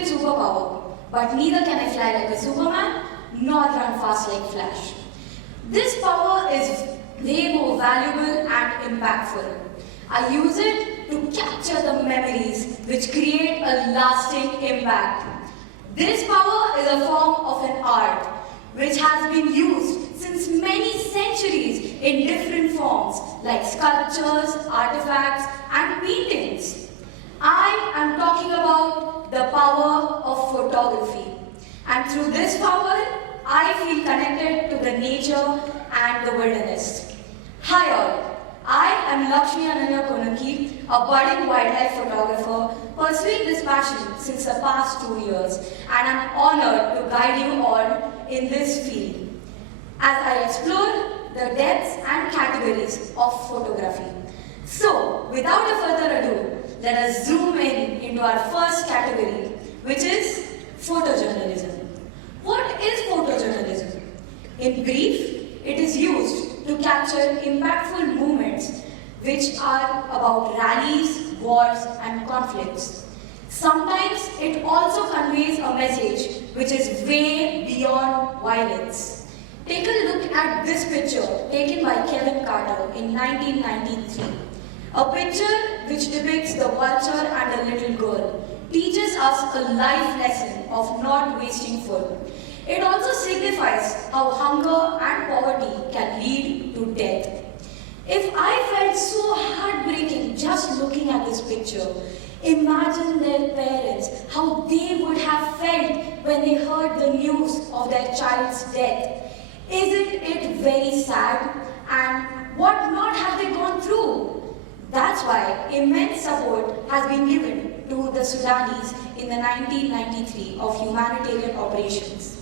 great superpower, but neither can I fly like a Superman nor run fast like Flash. This power is way more valuable and impactful. I use it to capture the memories which create a lasting impact. This power is a form of an art which has been used since many centuries in different forms like sculptures, artifacts, and paintings. I am talking about the power of photography. And through this power, I feel connected to the nature and the wilderness. Hi all, I am Lakshmi Ananya Konaki, a budding wildlife photographer pursuing this passion since the past 2 years, and I'm honored to guide you all in this field as I explore the depths and categories of photography. So, without a further ado, let us zoom in into our first category, which is photojournalism. What is photojournalism? In brief, it is used to capture impactful moments which are about rallies, wars, and conflicts. Sometimes it also conveys a message which is way beyond violence. Take a look at this picture taken by Kevin Carter in 1993. A picture which depicts the vulture and a little girl teaches us a life lesson of not wasting food. It also signifies how hunger and poverty can lead to death. If I felt so heartbreaking just looking at this picture, imagine their parents, how they would have felt when they heard the news of their child's death. Isn't it very sad? And what not have they gone through? That's why immense support has been given to the Sudanese in the 1993 of humanitarian operations.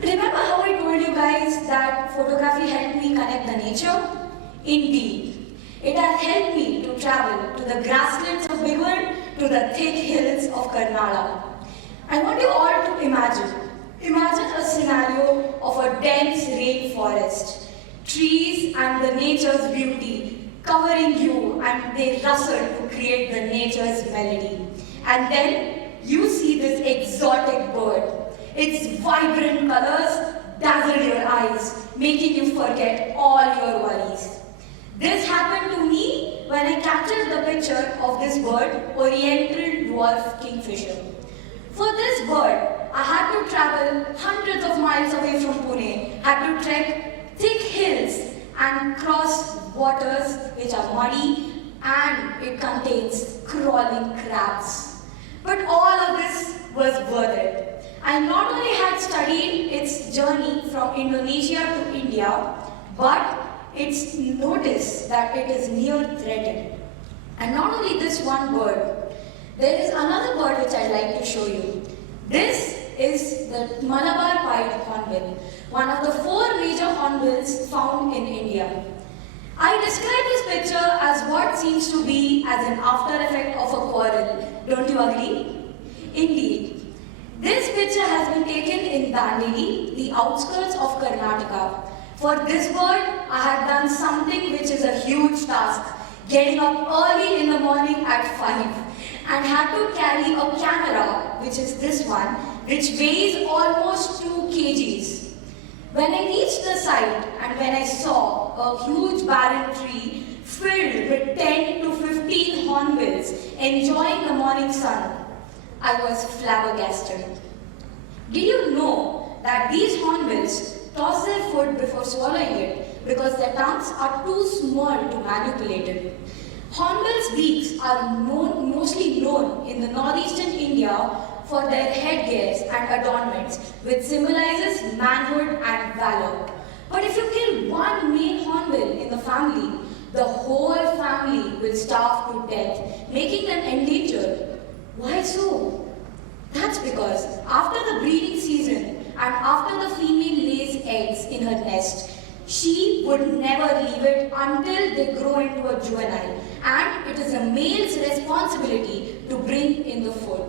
Remember how I told you guys that photography helped me connect the nature? Indeed, it has helped me to travel to the grasslands of Bigwan to the thick hills of Karnala. I want you all to imagine a scenario of a dense rainforest, trees and the nature's beauty covering you, and they rustle to create the nature's melody. And then you see this exotic bird. Its vibrant colors dazzle your eyes, making you forget all your worries. This happened to me when I captured the picture of this bird, Oriental Dwarf Kingfisher. For this bird, I had to travel hundreds of miles away from Pune, had to trek thick hills and cross waters which are muddy, and it contains crawling crabs. But all of this was worth it. I not only had studied its journey from Indonesia to India, but it's noticed that it is near threatened. And not only this one bird, there is another bird which I'd like to show you. This is the Malabar pied hornbill, one of the 4 major hornbills found in India. I describe this picture as what seems to be as an after effect of a quarrel. Don't you agree? Indeed. This picture has been taken in Dandeli, the outskirts of Karnataka. For this bird, I had done something which is a huge task, getting up early in the morning at 5 and had to carry a camera, which is this one, which weighs almost 2 kgs. When I reached the site and when I saw a huge barren tree filled with 10 to 15 hornbills enjoying the morning sun, I was flabbergasted. Did you know that these hornbills toss their food before swallowing it because their tongues are too small to manipulate it? Hornbills' beaks are mostly known in the northeastern India for their headgears and adornments, which symbolizes manhood and valor. But if you kill one male hornbill in the family, the whole family will starve to death, making them endangered. Why so? That's because after the breeding season and after the female lays eggs in her nest, she would never leave it until they grow into a juvenile, and it is a male's responsibility to bring in the food.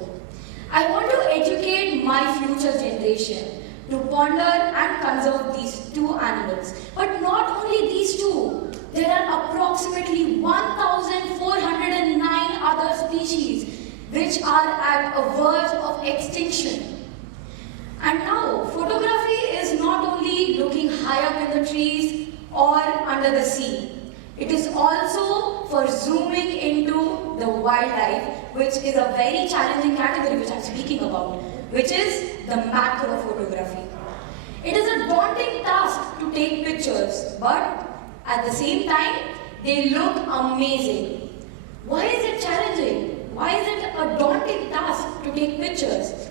I want to educate my future generation to ponder and conserve these 2 animals. But not only these 2, there are approximately 1,409 other species which are at a verge of extinction. And now, photography is not only looking high up in the trees or under the sea. It is also for zooming into the wildlife, which is a very challenging category which I'm speaking about, which is the macro photography. It is a daunting task to take pictures, but at the same time, they look amazing. Why is it challenging? Why is it a daunting task to take pictures?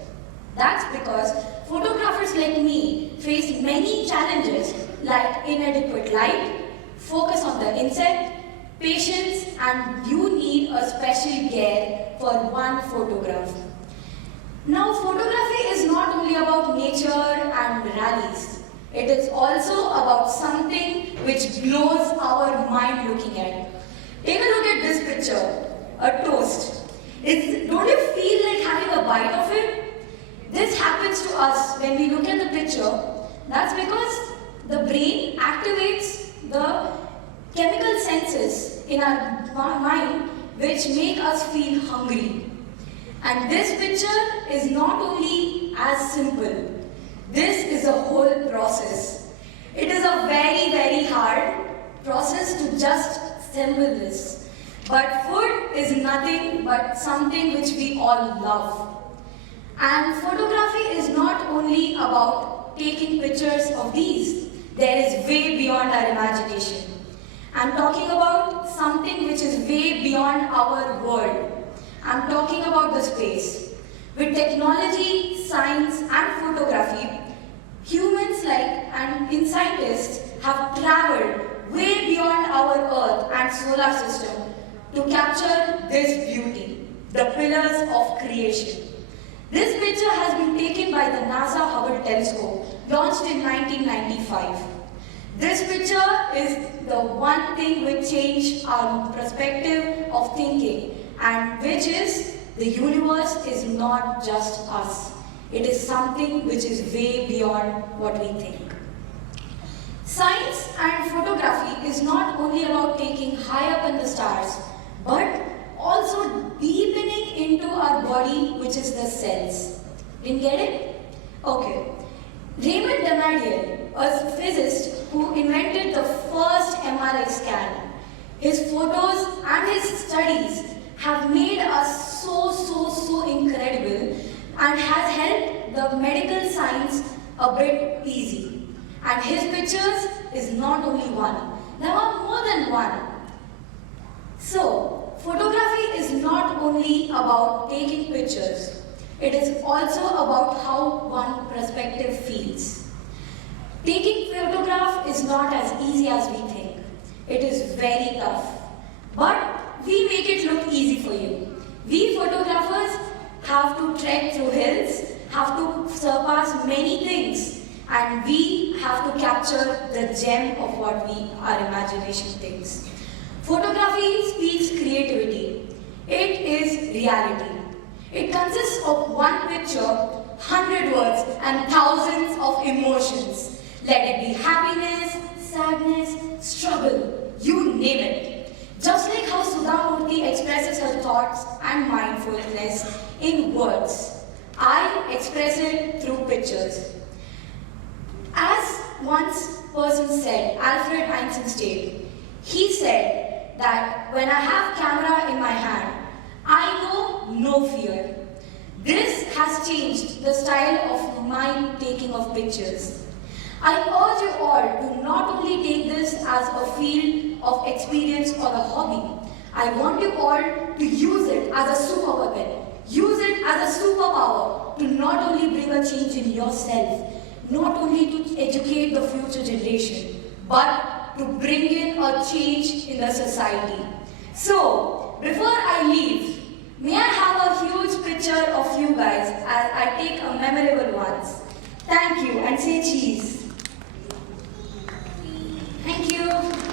That's because photographers like me face many challenges like inadequate light, focus on the insect, patience, and you need a special gear for one photograph. Now, photography is not only about nature and rallies. It is also about something which blows our mind looking at. Take a look at this picture, a toast. Don't you feel like having a bite of it? This happens to us when we look at the picture. That's because the brain activates the chemical senses in our mind which make us feel hungry. And this picture is not only as simple. This is a whole process. It is a very hard process to just assemble this. But food is nothing but something which we all love. And photography is not only about taking pictures of these. There is way beyond our imagination. I'm talking about something which is way beyond our world. I'm talking about the space. With technology, science, and photography, humans and scientists have traveled way beyond our Earth and solar system to capture this beauty, the pillars of creation. This picture has been taken by the NASA Hubble telescope, launched in 1995. This picture is the one thing which changed our perspective of thinking, and which is the universe is not just us. It is something which is way beyond what we think. Science and photography is not only about taking high up in the stars, but also deepening into our body, which is the cells. Didn't get it? Okay. Raymond Damadian, a physicist who invented the first MRI scan, his photos and his studies have made us so incredible and has helped the medical science a bit easy. And his pictures is not only one. There are more than one. So, photography is not only about taking pictures. It is also about how one perspective feels. Taking photograph is not as easy as we think. It is very tough. But we make it look easy for you. We photographers have to trek through hills, have to surpass many things, and we have to capture the gem of what our imagination thinks. Photography speaks creativity. It is reality. It consists of one picture, 100 words, and thousands of emotions. Let it be happiness, sadness, struggle, you name it. Just like how Sudha Murthy expresses her thoughts and mindfulness in words, I express it through pictures. As one person said, Albert Einstein, he said that when I have camera in my hand, I know no fear. This has changed the style of my taking of pictures. I urge you all to not only take this as a field of experience or a hobby. I want you all to use it as a super weapon. Use it as a superpower to not only bring a change in yourself, not only to educate the future generation, but to bring in a change in the society. So, before I leave, may I have a huge picture of you guys as I take a memorable ones. Thank you, and say cheese. Thank you.